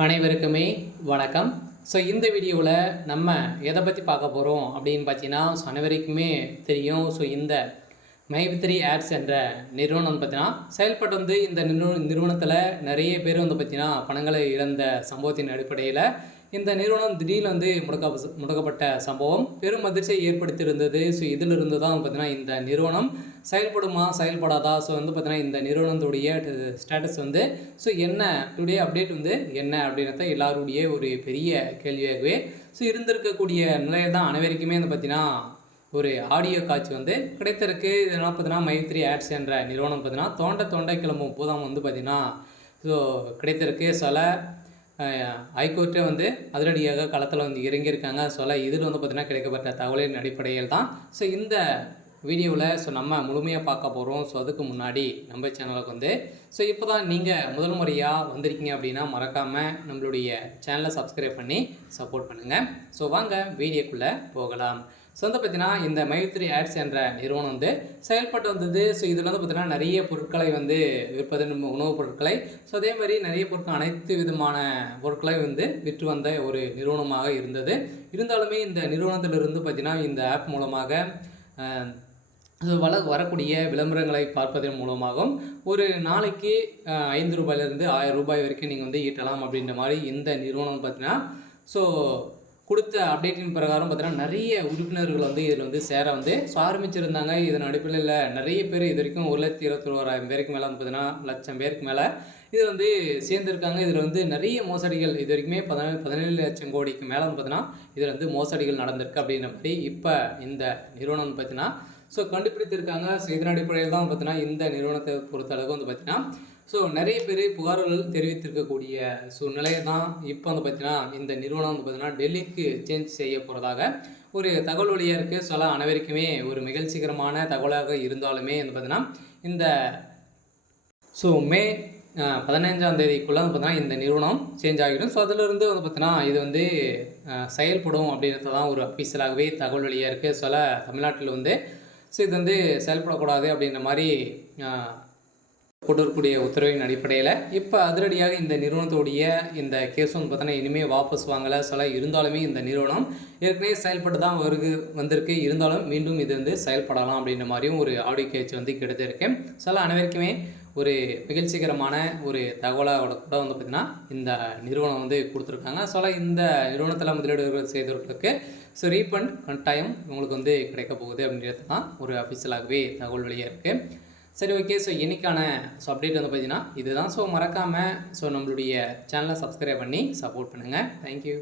அனைவருக்குமே வணக்கம். இந்த வீடியோவில் நம்ம எதை பற்றி பார்க்க போகிறோம் அப்படின்னு பார்த்தீங்கன்னா, அனைவருக்குமே தெரியும். இந்த மைவித்ரி ஆட்ஸ் என்ற நிறுவனம் பார்த்தீங்கன்னா செயல்பட்டு இந்த நிறுவனத்தில் நிறைய பேர் பார்த்தீங்கன்னா பணங்களை இழந்த சம்பவத்தின் அடிப்படையில் இந்த நிறுவனம் திடீர்னு முடக்கப்பட்ட சம்பவம் பெரும் அதிர்ச்சியை ஏற்படுத்தியிருந்தது. இதிலிருந்து தான் பார்த்தீங்கன்னா இந்த நிறுவனம் செயல்படுமா செயல்படாதா? பார்த்தீங்கன்னா இந்த நிறுவனத்துடைய ஸ்டேட்டஸ் என்ன டுடே அப்டேட் என்ன அப்படின்றத எல்லாருடைய ஒரு பெரிய கேள்வியாகவே இருந்திருக்கக்கூடிய நிலையில் தான் அனைவருக்குமே பார்த்தீங்கன்னா ஒரு ஆடியோ காட்சி கிடைத்திருக்கு. இதனால் பார்த்தீங்கன்னா மைவித்ரி ஆட்ஸ் என்ற நிறுவனம் பார்த்தீங்கன்னா தோண்ட கிளம்பும் போதாம் பார்த்தீங்கன்னா கிடைத்திருக்கு. சில ஹைகோர்ட்டே அதிரடியாக களத்தில் இறங்கியிருக்காங்க. இதில் பார்த்தீங்கன்னா கிடைக்கப்பட்ட தகவலின் அடிப்படையில் தான் இந்த வீடியோவில் நம்ம முழுமையாக பார்க்க போகிறோம். அதுக்கு முன்னாடி நம்ம சேனலுக்கு இப்போ தான் நீங்கள் முதல் முறையாக வந்திருக்கீங்க அப்படின்னா மறக்காமல் நம்மளுடைய சேனலை சப்ஸ்கிரைப் பண்ணி சப்போர்ட் பண்ணுங்கள். வாங்க வீடியோக்குள்ளே போகலாம். பார்த்தீங்கன்னா இந்த மைவித்ரி ஆட்ஸ் என்ற நிறுவனம் செயல்பட்டு வந்தது. இதில் பார்த்தீங்கன்னா நிறைய பொருட்களை விற்பது, உணவுப் பொருட்களை. அதே மாதிரி நிறைய பொருட்கள், அனைத்து விதமான பொருட்களை விற்று வந்த ஒரு நிறுவனமாக இருந்தது. இருந்தாலுமே இந்த நிறுவனத்திலிருந்து பார்த்தீங்கன்னா இந்த ஆப் மூலமாக வரக்கூடிய விளம்பரங்களை பார்ப்பதன் மூலமாகவும் ஒரு நாளைக்கு 5 ரூபாயிலிருந்து 1000 ரூபாய் வரைக்கும் நீங்கள் ஈட்டலாம் அப்படின்ற மாதிரி இந்த நிறுவனம் பார்த்தீங்கன்னா கொடுத்த அப்டேட்டின் பிரகாரம் பார்த்தீங்கன்னா நிறைய உறுப்பினர்கள் இதில் சேர ஆரம்பிச்சிருந்தாங்க. இதன் அடிப்படையில் நிறைய பேர் இது வரைக்கும் 1,21,000 பேருக்கு மேலே பார்த்தீங்கன்னா லட்சம் பேருக்கு மேலே இதில் சேர்ந்துருக்காங்க. இதில் நிறைய மோசடிகள் இது வரைக்குமே 17 லட்சம் கோடிக்கு மேலே பார்த்தீங்கன்னா இதில் மோசடிகள் நடந்திருக்கு அப்படின்ற மாதிரி இப்போ இந்த நிறுவனம் பார்த்தீங்கன்னா கண்டுபிடித்திருக்காங்க. இதன் அடிப்படையில் தான் பார்த்தீங்கன்னா இந்த நிறுவனத்தை பொறுத்தளவுக்கு பார்த்தீங்கன்னா நிறைய பேர் புகார்கள் தெரிவித்திருக்கக்கூடிய சூழ்நிலை தான் இப்போ பார்த்தீங்கன்னா இந்த நிறுவனம் பார்த்தீங்கன்னா டெல்லிக்கு சேஞ்ச் செய்ய போகிறதாக ஒரு தகவல் வழியாக இருக்குது. அனைவருக்குமே ஒரு மகிழ்ச்சிகரமான தகவலாக இருந்தாலுமே பார்த்தீங்கன்னா இந்த மே 15ஆம் தேதிக்குள்ளே பார்த்தீங்கன்னா இந்த நிறுவனம் சேஞ்ச் ஆகிடும். அதிலிருந்து பார்த்தீங்கன்னா இது செயல்படும் அப்படின்றது தான் ஒரு அஃபீஷியலாகவே தகவல் வழியாக இருக்குது. தமிழ்நாட்டில் இது செயல்படக்கூடாது அப்படின்ற மாதிரி போட்டிருக்கக்கூடிய உத்தரவின் அடிப்படையில் இப்போ அதிரடியாக இந்த நிறுவனத்துடைய இந்த கேஸ் பார்த்தோன்னா இனிமேல் வாபஸ் வாங்கலை. இருந்தாலுமே இந்த நிறுவனம் ஏற்கனவே செயல்பட்டு தான் வந்திருக்கு. இருந்தாலும் மீண்டும் இது செயல்படலாம் அப்படின்ற மாதிரியும் ஒரு ஆடியோ கேட்ச் கிடைத்திருக்கு. அனைவருக்குமே ஒரு மகிழ்ச்சிகரமான ஒரு தகவலாக கூட பார்த்திங்கன்னா இந்த நிறுவனம் கொடுத்துருக்காங்க. இந்த நிறுவனத்தில் முதலீடுகள் செய்தவர்களுக்கு ரீஃபண்ட் கட்டாயம் உங்களுக்கு கிடைக்க போகுது அப்படின்றது தான் ஒரு அஃபிஷியலாகவே தகவல் வழியாக இருக்குது. சரி, ஓகே. இன்றைக்கான அப்டேட் பார்த்தீங்கன்னா இதுதான். மறக்காமல் நம்மளுடைய சேனலை சப்ஸ்கிரைப் பண்ணி சப்போர்ட் பண்ணுங்கள். தேங்க்யூ.